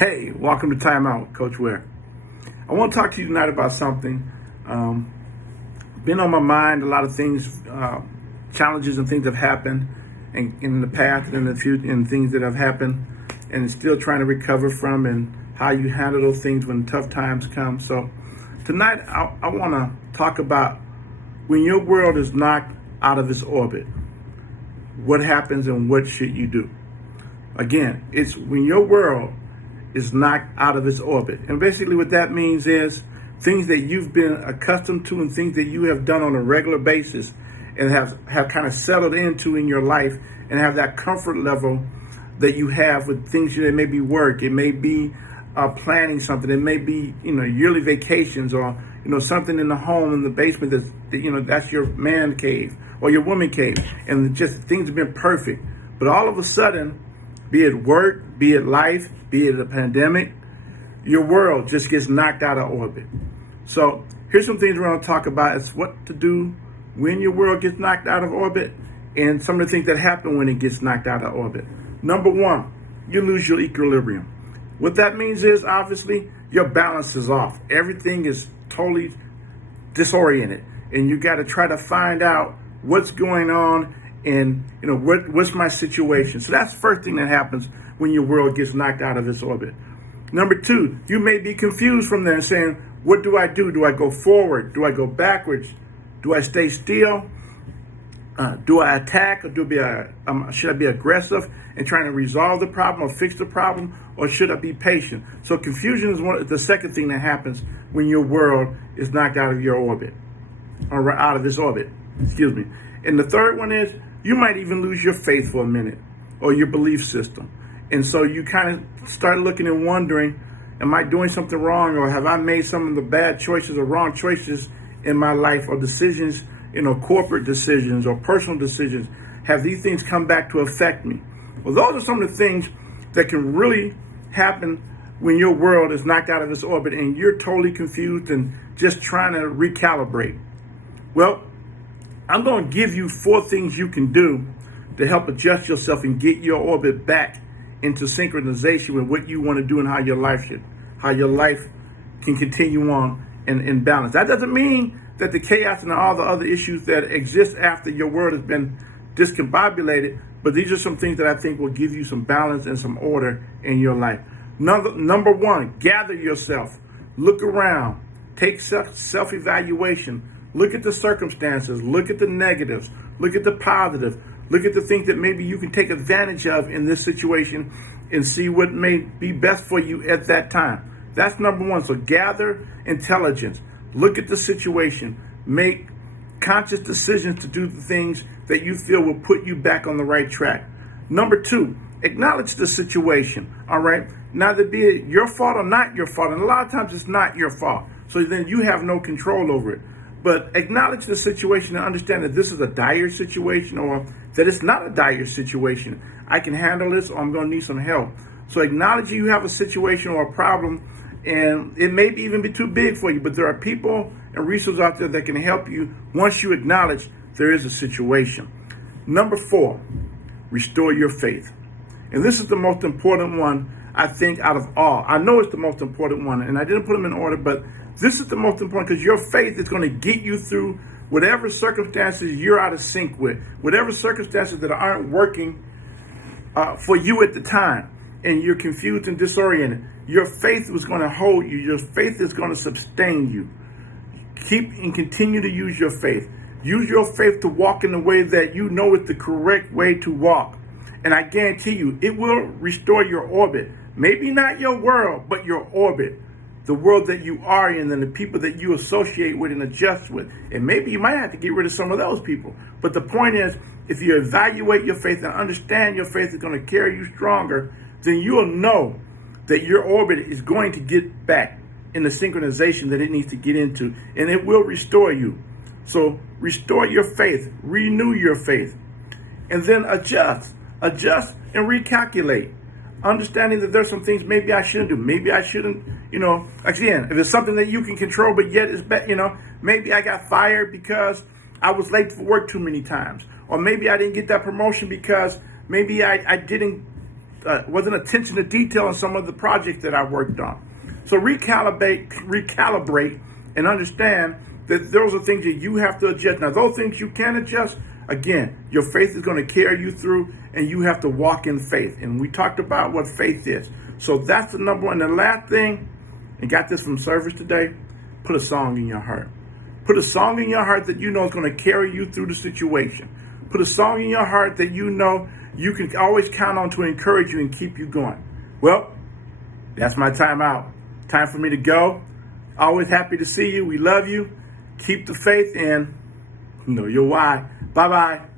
Hey, welcome to Time Out, Coach Ware. I want to talk to you tonight about something. Been on my mind, a lot of things, challenges and things have happened in the past and in the future, and things that have happened and still trying to recover from, and how you handle those things when tough times come. So tonight I want to talk about when your world is knocked out of its orbit, what happens and what should you do? Again, it's when your world is knocked out of its orbit. And basically what that means is things that you've been accustomed to and things that you have done on a regular basis and have kind of settled into in your life and have that comfort level that you have with things that may be work, it may be planning something, it may be, yearly vacations, or, something in the home, in the basement that's your man cave or your woman cave. And just things have been perfect. But all of a sudden, be it work, be it life, be it a pandemic, your world just gets knocked out of orbit. So here's some things we're going to talk about. It's what to do when your world gets knocked out of orbit and some of the things that happen when it gets knocked out of orbit. Number one, you lose your equilibrium. What that means is, obviously, your balance is off. Everything is totally disoriented, and you got to try to find out what's going on and what's my situation. So that's the first thing that happens when your world gets knocked out of its orbit. Number two, you may be confused from there and saying, what do I do? Do I go forward? Do I go backwards? Do I stay still? Do I attack, or should I be aggressive and trying to resolve the problem or fix the problem, or should I be patient? So confusion is the second thing that happens when your world is knocked out of your orbit, or out of its orbit. Excuse me. And the third one is you might even lose your faith for a minute, or your belief system. And so you kind of start looking and wondering, am I doing something wrong, or have I made some of the bad choices or wrong choices in my life, or decisions, corporate decisions or personal decisions? Have these things come back to affect me? Well, those are some of the things that can really happen when your world is knocked out of its orbit and you're totally confused and just trying to recalibrate. Well, I'm going to give you 4 things you can do to help adjust yourself and get your orbit back into synchronization with what you want to do and how your life can continue on in balance. That doesn't mean that the chaos and all the other issues that exist after your world has been discombobulated, but these are some things that I think will give you some balance and some order in your life. Number one, gather yourself, look around, take self-evaluation, look at the circumstances, look at the negatives, look at the positive, look at the things that maybe you can take advantage of in this situation and see what may be best for you at that time. That's number one. So gather intelligence, look at the situation, make conscious decisions to do the things that you feel will put you back on the right track. Number two, acknowledge the situation, all right? Neither be it your fault or not your fault. And a lot of times it's not your fault. So then you have no control over it. But acknowledge the situation and understand that this is a dire situation, or that it's not a dire situation. I can handle this, or I'm going to need some help. So acknowledge you have a situation or a problem, and it may even be too big for you, but there are people and resources out there that can help you once you acknowledge there is a situation. Number 4, restore your faith. And this is the most important one, I think, out of all. I know it's the most important one, and I didn't put them in order, but this is the most important, because your faith is going to get you through whatever circumstances you're out of sync with, whatever circumstances that aren't working for you at the time, and you're confused and disoriented. Your faith was going to hold you. Your faith is going to sustain you. Keep and continue to use your faith. Use your faith to walk in the way that you know is the correct way to walk. And I guarantee you, it will restore your orbit. Maybe not your world, but your orbit. The world that you are in and the people that you associate with and adjust with. And maybe you might have to get rid of some of those people. But the point is, if you evaluate your faith and understand your faith is going to carry you stronger, then you'll know that your orbit is going to get back in the synchronization that it needs to get into, and it will restore you. So restore your faith, renew your faith, and then adjust and recalculate. Understanding that there's some things maybe I shouldn't do. Maybe I shouldn't, again, if it's something that you can control, but yet it's maybe I got fired because I was late for work too many times. Or maybe I didn't get that promotion because maybe I didn't wasn't attention to detail in some of the projects that I worked on. So recalibrate, and understand that those are things that you have to adjust. Now, those things you can adjust. Again, your faith is going to carry you through, and you have to walk in faith. And we talked about what faith is. So that's the number one. The last thing, and got this from service today, put a song in your heart. Put a song in your heart that you know is going to carry you through the situation. Put a song in your heart that you know you can always count on to encourage you and keep you going. Well, that's my time out. Time for me to go. Always happy to see you. We love you. Keep the faith and know your why. Bye-bye.